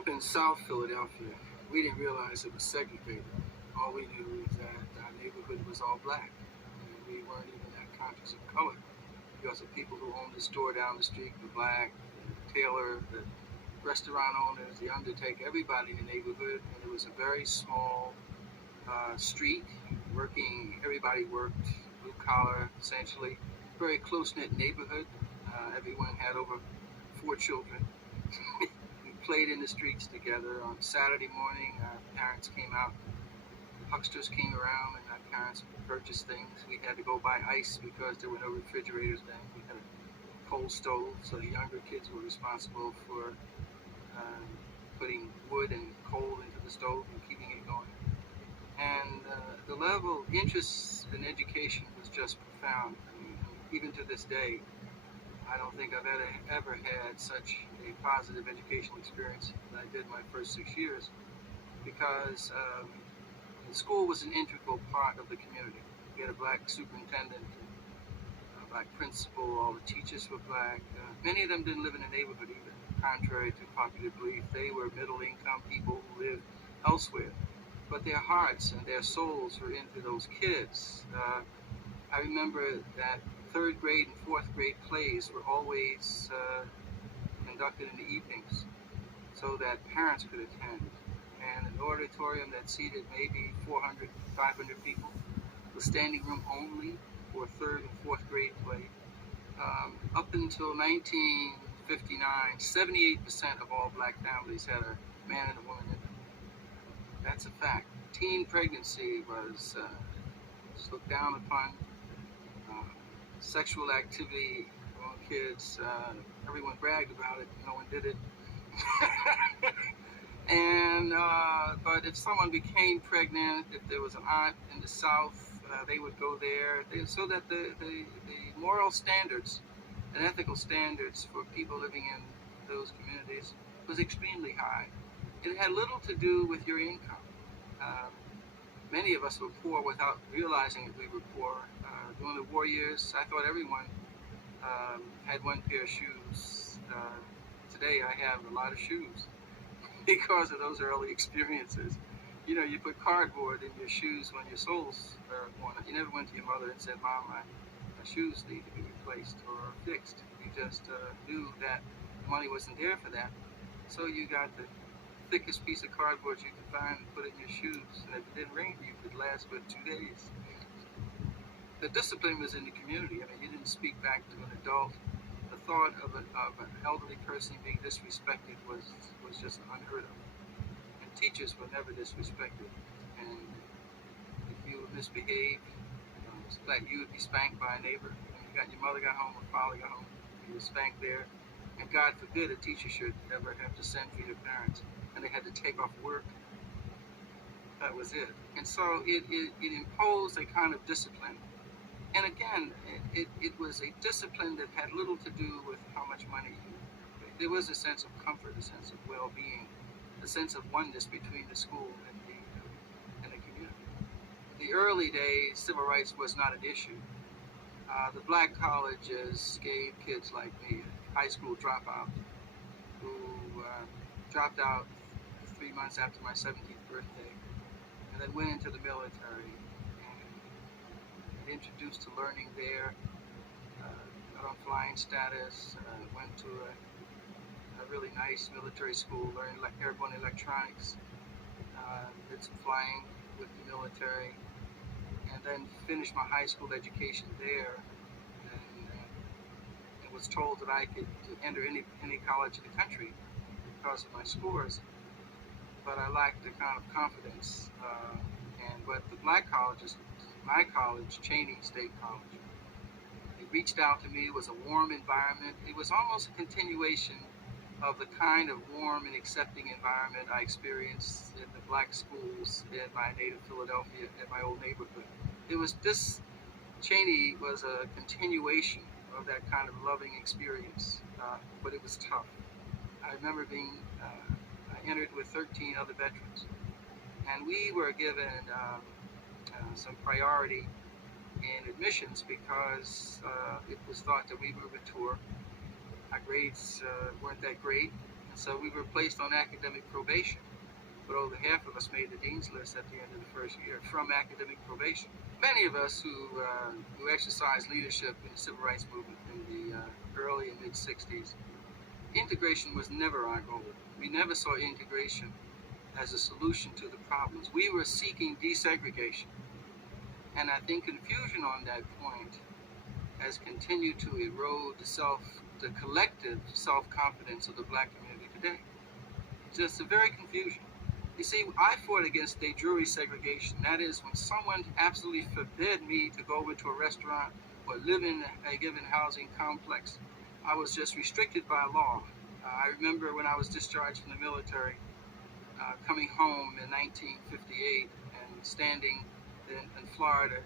Up in South Philadelphia, we didn't realize it was segregated. All we knew is that our neighborhood was all black, and we weren't even that conscious of color because the people who owned the store down the street were black, the tailor, the restaurant owners, the undertaker, everybody in the neighborhood, and it was a very small street. Everybody worked, blue collar, essentially, very close knit neighborhood. Everyone had over 4 children. We played in the streets together. On Saturday morning, our parents came out. Hucksters came around, and our parents purchased things. We had to go buy ice because there were no refrigerators then. We had a coal stove, so the younger kids were responsible for uh, putting wood and coal into the stove and keeping it going. And the level of interest in education was just profound. I mean, even to this day, I don't think I've ever had such a positive educational experience that I did my first 6 years because the school was an integral part of the community. We had a black superintendent, a black principal, all the teachers were black. Many of them didn't live in the neighborhood either, contrary to popular belief. They were middle income people who lived elsewhere, but their hearts and their souls were into those kids. I remember that third grade and fourth grade plays were always conducted in the evenings so that parents could attend. And an auditorium that seated maybe 400, 500 people was standing room only for third and fourth grade play. Up until 1959, 78% of all black families had a man and a woman in them. That's a fact. Teen pregnancy was looked down upon. Uh, Sexual activity among kids, everyone bragged about it. No one did it. And but if someone became pregnant, if there was an aunt in the South, they would go there, so that the moral standards and ethical standards for people living in those communities was extremely high. It had little to do with your income. Um, Many of us were poor without realizing that we were poor. During the war years, I thought everyone had one pair of shoes. Today, I have a lot of shoes because of those early experiences. You know, you put cardboard in your shoes when your soles are worn out. You never went to your mother and said, "Mom, my shoes need to be replaced or fixed." You just knew that money wasn't there for that. So you got the thickest piece of cardboard you could find and put it in your shoes. And if it didn't rain, you could last for 2 days. The discipline was in the community. I mean, you didn't speak back to an adult. The thought of an elderly person being disrespected was just unheard of. And teachers were never disrespected. And if you would misbehave, like you would be spanked by a neighbor. When your mother got home or father got home, you were spanked there. And God forbid a teacher should ever have to send for your parents, and they had to take off work. That was it. And so it imposed a kind of discipline. And again, it was a discipline that had little to do with how much money you made. There was a sense of comfort, a sense of well-being, a sense of oneness between the school and the community. The early days, civil rights was not an issue. The black colleges gave kids like me, a high school dropout, who dropped out 3 months after my 17th birthday, and then went into the military and introduced to learning there, got on flying status, went to a really nice military school, learned airborne electronics, did some flying with the military, and then finished my high school education there, and was told that I could enter any college in the country because of my scores, but I lacked the kind of confidence. But the black colleges, my college, Cheney State College, they reached out to me. It was a warm environment. It was almost a continuation of the kind of warm and accepting environment I experienced in the black schools in my native Philadelphia, in my old neighborhood. Cheney was a continuation of that kind of loving experience, but it was tough. I remember I entered with 13 other veterans, and we were given some priority in admissions because it was thought that we were mature. Our grades weren't that great, And so we were placed on academic probation, but over half of us made the dean's list at the end of the first year from academic probation. Many of us who exercised leadership in the civil rights movement in the early and mid 60s, integration was never our goal. We never saw integration as a solution to the problems. We were seeking desegregation. And I think confusion on that point has continued to erode the collective self-confidence of the black community today. Just a very confusion. You see, I fought against de jure segregation. That is, when someone absolutely forbid me to go into a restaurant or live in a given housing complex, I was just restricted by law. I remember when I was discharged from the military, coming home in 1958 and standing in Florida,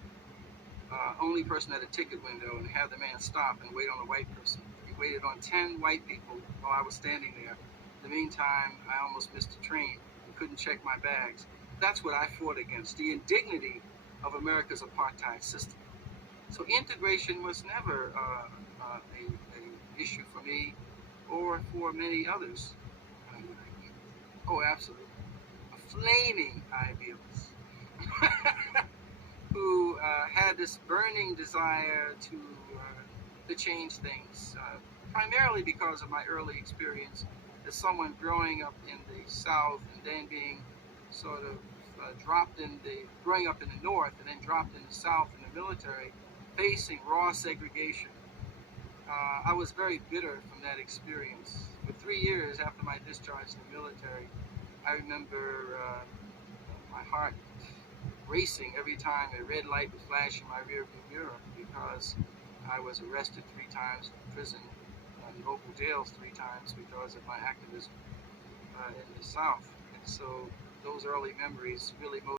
only person at a ticket window, and have the man stop and wait on a white person. He waited on 10 white people while I was standing there. In the meantime, I almost missed a train and couldn't check my bags. That's what I fought against, the indignity of America's apartheid system. So integration was never a issue for me or for many others. Oh, absolutely. A flaming idealist who had this burning desire to change things, primarily because of my early experience as someone growing up in the South and then being sort of growing up in the North and then dropped in the South in the military, facing raw segregation. I was very bitter from that experience. For 3 years after my discharge from the military, I remember my heart racing every time a red light would flash in my rearview mirror, because I was arrested 3 times, imprisoned in local jails 3 times because of my activism in the South. And so those early memories really